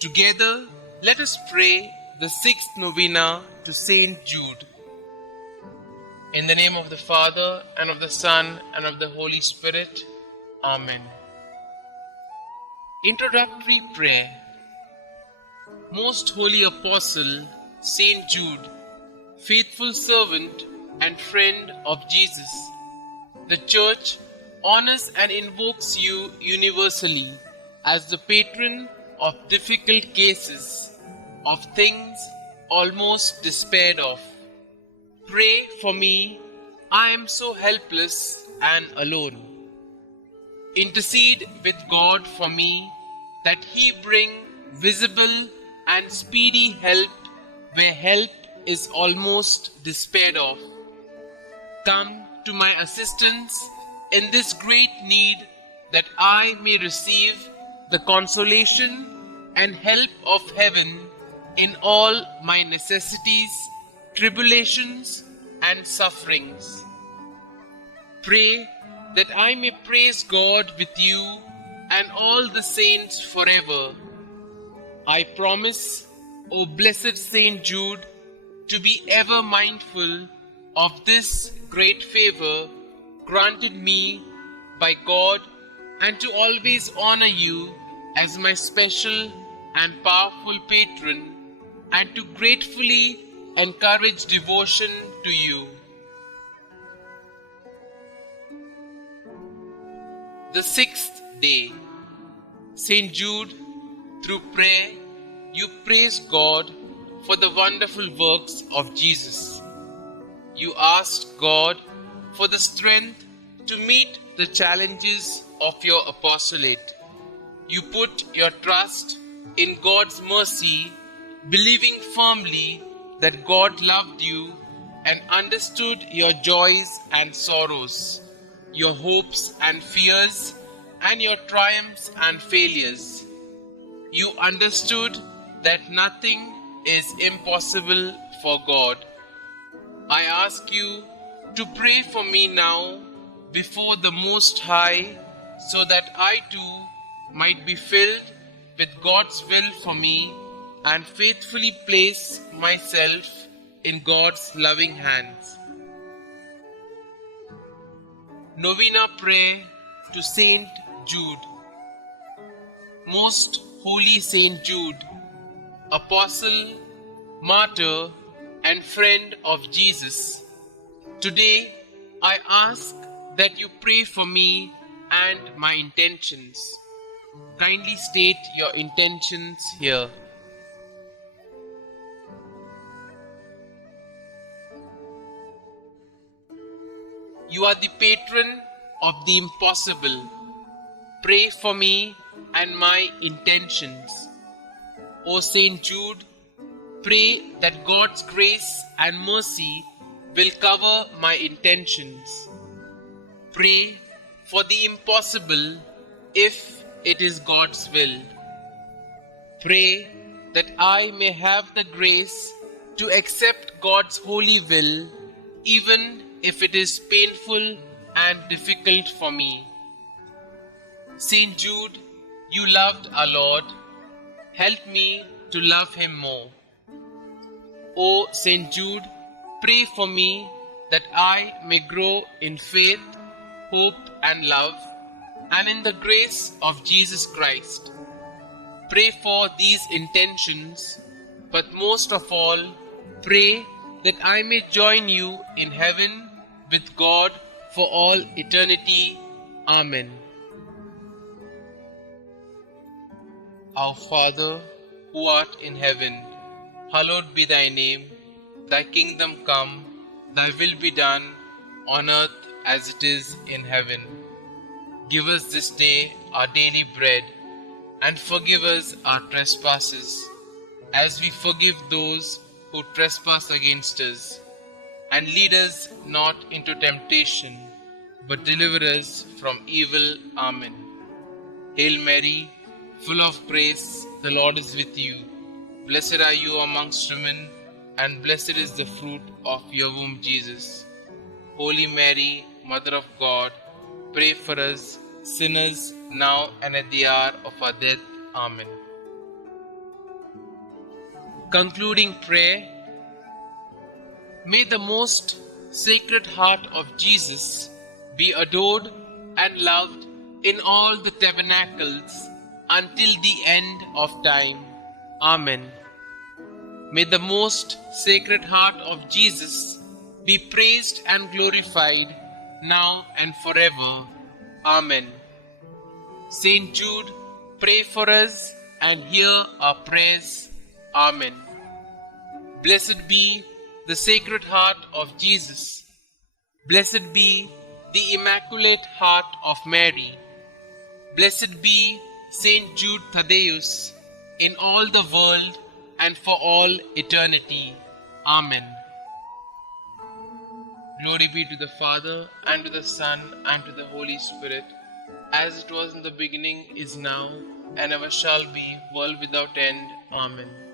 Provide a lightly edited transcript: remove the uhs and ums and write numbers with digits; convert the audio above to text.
Together, let us pray the sixth novena to St Jude. In the name of the Father, and of the Son, and of the Holy Spirit. Amen. Introductory Prayer. Most Holy Apostle, St Jude, faithful servant and friend of Jesus, the Church honors and invokes you universally as the patron of difficult cases, of things almost despaired of. Pray for me, I am so helpless and alone. Intercede with God for me, that He bring visible and speedy help where help is almost despaired of. Come to my assistance in this great need, that I may receive the consolation and help of heaven in all my necessities, tribulations, and sufferings. Pray that I may praise God with you and all the saints forever. I promise, O blessed St Jude, to be ever mindful of this great favor granted me by God, and to always honor you as my special and powerful patron, and to gratefully encourage devotion to you. The sixth day. St Jude, through prayer, you praise God for the wonderful works of Jesus. You asked God for the strength to meet the challenges of your apostolate. You put your trust in God's mercy, believing firmly that God loved you and understood your joys and sorrows, your hopes and fears, and your triumphs and failures. You understood that nothing is impossible for God. I ask you to pray for me now before the Most High, so that I too might be filled with God's will for me and faithfully place myself in God's loving hands. Novena Prayer to St Jude. Most Holy St Jude, Apostle, Martyr, and friend of Jesus, today I ask that you pray for me and my intentions. Kindly state your intentions here. You are the patron of the impossible. Pray for me and my intentions. O St Jude, pray that God's grace and mercy will cover my intentions. Pray for the impossible if it is God's will. Pray that I may have the grace to accept God's holy will, even if it is painful and difficult for me. St Jude, you loved our Lord. Help me to love Him more. O St Jude, pray for me that I may grow in faith, hope, and love, and in the grace of Jesus Christ. Pray for these intentions, but most of all, pray that I may join you in heaven with God for all eternity. Amen. Our Father, who art in heaven, hallowed be thy name. Thy kingdom come, thy will be done, on earth as it is in heaven. Give us this day our daily bread, and forgive us our trespasses, as we forgive those who trespass against us. And lead us not into temptation, but deliver us from evil. Amen. Hail Mary, full of grace, the Lord is with you. Blessed are you amongst women, and blessed is the fruit of your womb, Jesus. Holy Mary, Mother of God, pray for us sinners, now and at the hour of our death. Amen. Concluding prayer. May the most sacred heart of Jesus be adored and loved in all the tabernacles until the end of time. Amen. May the most sacred heart of Jesus be praised and glorified now and forever. Amen. St Jude, pray for us and hear our prayers. Amen. Blessed be the Sacred Heart of Jesus. Blessed be the Immaculate Heart of Mary. Blessed be St Jude Thaddeus in all the world and for all eternity. Amen. Glory be to the Father, and to the Son, and to the Holy Spirit, as it was in the beginning, is now, and ever shall be, world without end. Amen.